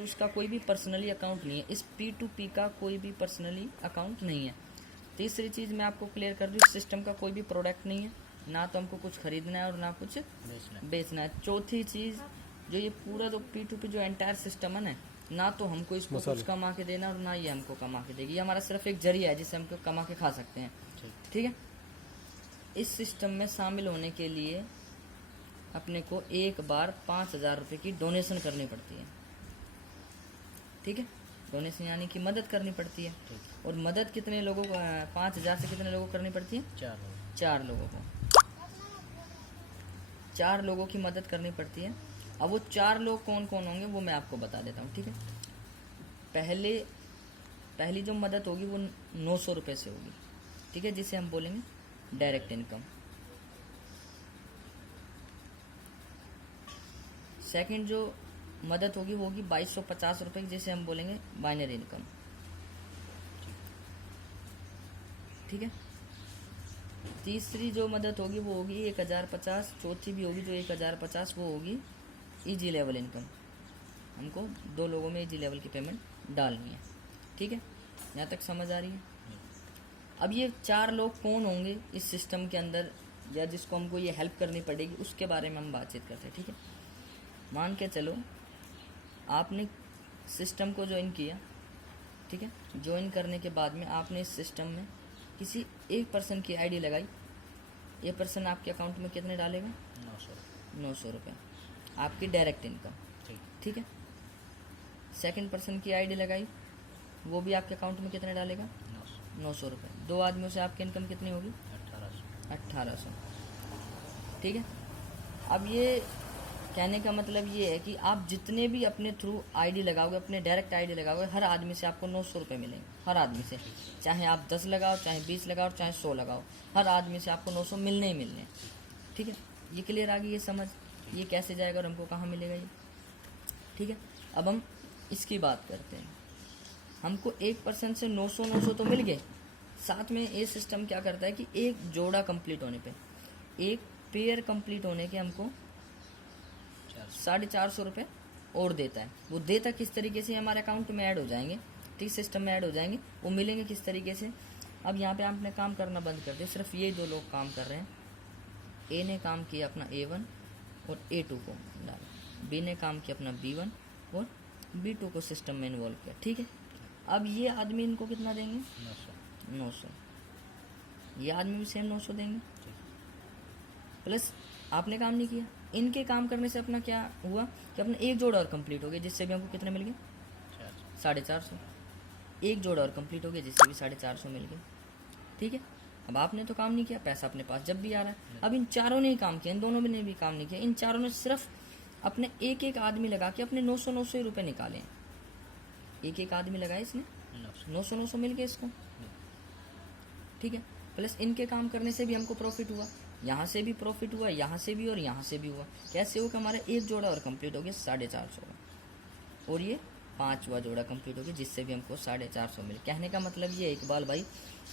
उसका कोई भी पर्सनली अकाउंट नहीं है। इस P2P का कोई भी पर्सनली अकाउंट नहीं है। तीसरी चीज़ मैं आपको क्लियर कर दूँ, इस सिस्टम का कोई भी प्रोडक्ट नहीं है, ना तो हमको कुछ खरीदना है और ना कुछ बेचना है। चौथी चीज़, जो ये पूरा जो P2P जो एंटायर सिस्टम है ना तो हमको इसको कुछ कमा के देना और ना ये हमको कमा के देगी। ये हमारा सिर्फ एक जरिया है जिससे हमको कमा के खा सकते हैं। ठीक है। इस सिस्टम में शामिल होने के लिए अपने को एक बार 5,000 रुपये की डोनेशन करनी पड़ती है। ठीक है, डोनेशन यानी कि मदद करनी पड़ती है। और मदद कितने लोगों को, 5,000 से कितने लोगों को करनी पड़ती है? 4 लोगों को। 4 लोगों की मदद करनी पड़ती है। अब वो 4 लोग कौन कौन होंगे वो मैं आपको बता देता हूँ। ठीक है, पहली जो मदद होगी वो 900 रुपये से होगी। ठीक है, जिसे हम बोलेंगे डायरेक्ट इनकम। सेकंड जो मदद होगी वो होगी 2250 रुपये, जिसे हम बोलेंगे बाइनरी इनकम। ठीक है, तीसरी जो मदद होगी वो होगी 1050। चौथी भी होगी जो 1050, वो होगी इजी लेवल इनकम। हमको 2 लोगों में इजी लेवल की पेमेंट डालनी है। ठीक है, यहाँ तक समझ आ रही है? अब ये 4 लोग कौन होंगे इस सिस्टम के अंदर, या जिसको हमको ये हेल्प करनी पड़ेगी, उसके बारे में हम बातचीत करते हैं। ठीक है, मान के चलो आपने सिस्टम को ज्वाइन किया। ठीक है, ज्वाइन करने के बाद में आपने इस सिस्टम में किसी एक पर्सन की आईडी लगाई। ये पर्सन आपके अकाउंट में कितने डालेगा? 900 रुपये आपकी डायरेक्ट इनकम। ठीक है, सेकंड पर्सन की आईडी लगाई, वो भी आपके अकाउंट में कितने डालेगा? 900 रुपये। 2 आदमियों से आपकी इनकम कितनी होगी? 1800। ठीक है, अब ये कहने का मतलब ये है कि आप जितने भी अपने थ्रू आईडी लगाओगे, अपने डायरेक्ट आईडी लगाओगे, हर आदमी से आपको 900 रुपये मिलेंगे। हर आदमी से, चाहे आप 10 लगाओ, चाहे 20 लगाओ, चाहे 100 लगाओ, हर आदमी से आपको 900 मिलने ही मिलने। ठीक है, ये क्लियर आ गई? ये समझ, ये कैसे जाएगा और हमको कहाँ मिलेगा ये? ठीक है, अब हम इसकी बात करते हैं। हमको एक पर्सन से 900 तो मिल गए। साथ में ये सिस्टम क्या करता है कि एक जोड़ा कंप्लीट होने पे, एक पेयर कंप्लीट होने के हमको 450 रुपये और देता है। वो देता किस तरीके से? हमारे अकाउंट में ऐड हो जाएंगे। ठीक, सिस्टम में ऐड हो जाएंगे। वो मिलेंगे किस तरीके से? अब यहाँ पे आपने काम करना बंद कर दिया, सिर्फ ये 2 लोग काम कर रहे हैं। ए ने काम किया अपना A1 और A2 को डाला, बी ने काम किया अपना B1 और B2 को सिस्टम में इन्वॉल्व किया। ठीक है, अब ये आदमी इनको कितना देंगे? 900। ये आदमी भी सेम 900 देंगे, प्लस आपने काम नहीं किया। इनके काम करने से अपना क्या हुआ कि अपना एक जोड़ा और कंप्लीट हो गया, जिससे भी हमको कितने मिल गए? 450। एक जोड़ा और कंप्लीट हो गया, जिससे भी 450 मिल गए। ठीक है, अब आपने तो काम नहीं किया, पैसा अपने पास जब भी आ रहा है। अब इन चारों ने ही काम किया, इन दोनों ने भी काम नहीं किया। इन चारों ने सिर्फ अपने एक आदमी लगा के अपने 900 रुपये निकाले। एक आदमी लगाए, इसने 900 मिल गए इसको। ठीक है, प्लस इनके काम करने से भी हमको प्रॉफिट हुआ, यहाँ से भी प्रॉफिट हुआ, यहाँ से भी और यहाँ से भी हुआ। कैसे हुआ कि हमारा एक जोड़ा और कंप्लीट हो गया 450 का, और ये 5वां जोड़ा कंप्लीट हो गया, जिससे भी हमको 450 मिले। कहने का मतलब ये है इकबाल भाई,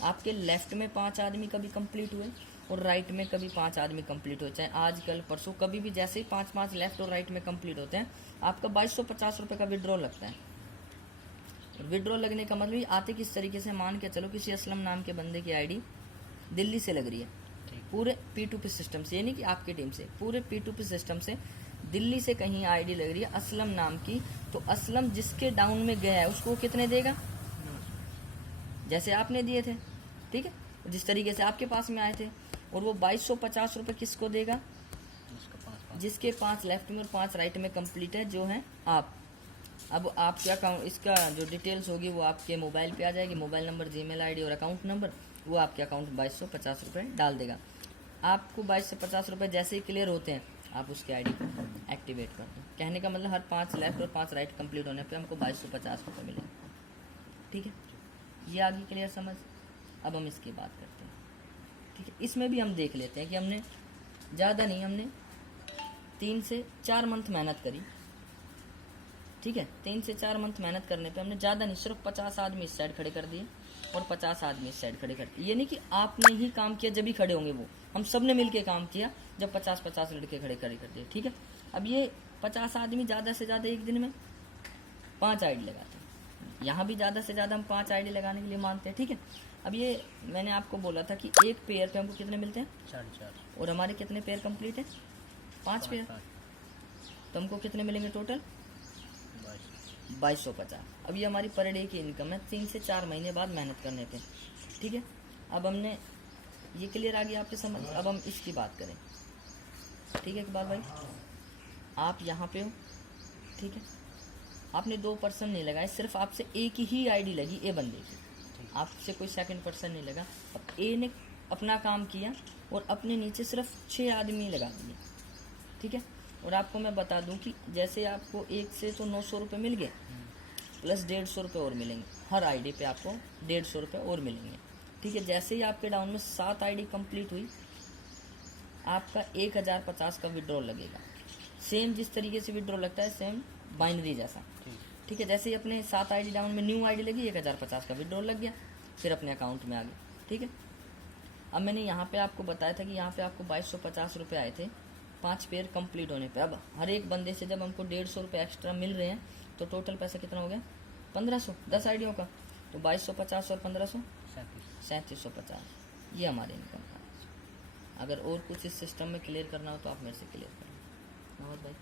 आपके लेफ्ट में 5 आदमी कभी कंप्लीट हुए और राइट में कभी 5 आदमी कंप्लीट हो, चाहे आज कल परसों कभी भी, जैसे ही 5 लेफ्ट और राइट में कंप्लीट होते हैं, आपका 2250 रुपये का विड्रॉ लगता है। और विड्रॉ लगने का मतलब आते किस तरीके से? मान के चलो किसी असलम नाम के बंदे की आईडी दिल्ली से लग रही है, पूरे P2P सिस्टम से, यानी कि आपकी टीम से, पूरे P2P सिस्टम से दिल्ली से कहीं आईडी लग रही है असलम नाम की, तो असलम जिसके डाउन में गया है उसको कितने देगा? जैसे आपने दिए थे। ठीक है, जिस तरीके से आपके पास में आए थे। और वो 2250 रुपये किसको देगा? जिसके 5 लेफ्ट में और 5 राइट में कंप्लीट है, जो है आप। अब आप क्या अकाउंट, इसका जो डिटेल्स होगी वो आपके मोबाइल पे आ जाएगी। मोबाइल नंबर, जीमेल आईडी और अकाउंट नंबर, वो आपके अकाउंट 2250 रुपये डाल देगा। आपको 22 से 50 रुपये जैसे ही क्लियर होते हैं, आप उसके आईडी को एक्टिवेट कर दो। कहने का मतलब हर 5 लेफ्ट और 5 राइट कंप्लीट होने पे हमको 2250 रुपये मिलेंगे। ठीक है, ये आगे क्लियर समझ? अब हम इसकी बात करते हैं। ठीक है, इसमें भी हम देख लेते हैं कि हमने ज़्यादा नहीं, हमने 3 से 4 मंथ मेहनत करी। ठीक है, 3 से 4 मंथ मेहनत करने पे हमने ज़्यादा नहीं, सिर्फ 50 आदमी इस साइड खड़े कर दिए और 50 आदमी इस साइड खड़े कर दिए। ये नहीं कि आपने ही काम किया जब ही खड़े होंगे, वो हम सब ने मिल के काम किया जब 50 लड़के खड़े कर दिए। ठीक है, अब ये 50 आदमी ज़्यादा से ज़्यादा एक दिन में 5 आईडी लगाते हैं। यहाँ भी ज़्यादा से ज़्यादा हम 5 आईडी लगाने के लिए मांगते हैं, ठीक है। अब ये मैंने आपको बोला था कि एक पेयर पे हमको कितने मिलते हैं, 4.5। और हमारे कितने पेयर कंप्लीट है, 5 पेयर, तो हमको कितने मिलेंगे टोटल, 2250। अब ये हमारी पर डे की इनकम है 3 से 4 महीने बाद मेहनत करने पे, ठीक है। अब हमने ये क्लियर आ गया आपके समझ। अब हम इसकी बात करें, ठीक है इकबाल भाई, आप यहाँ पे हो, ठीक है, आपने 2 पर्सन नहीं लगाए, सिर्फ आपसे एक ही आईडी लगी ए बंदे की, आपसे कोई सेकंड पर्सन नहीं लगा। अब ए ने अपना काम किया और अपने नीचे सिर्फ 6 आदमी लगा दिए, ठीक है। और आपको मैं बता दूं कि जैसे आपको एक से तो 900 रुपये मिल गए, प्लस 150 रुपये और मिलेंगे, हर आईडी पे आपको 150 रुपये और मिलेंगे, ठीक है। जैसे ही आपके डाउन में 7 आईडी कंप्लीट हुई, आपका 1050 का विड्रॉल लगेगा, सेम जिस तरीके से विड्रॉल लगता है, सेम बाइनरी जैसा, ठीक है। जैसे ही अपने 7 आईडी डाउन में न्यू आईडी लगी, 1050 का विड्रॉल लग गया, फिर अपने अकाउंट में आ गया, ठीक है। अब मैंने यहाँ पे आपको बताया था कि यहाँ पे आपको 2250 रुपये आए थे 5 पेयर कंप्लीट होने पे। अब हर एक बंदे से जब हमको 150 रुपये एक्स्ट्रा मिल रहे हैं, तो टोटल पैसा कितना हो गया, 1500, 10 आईडियों का, तो 2250 और 1500 3750, ये हमारे इनकम का। अगर और कुछ इस सिस्टम में क्लियर करना हो तो आप मेरे से क्लियर करें। नवाज भाई।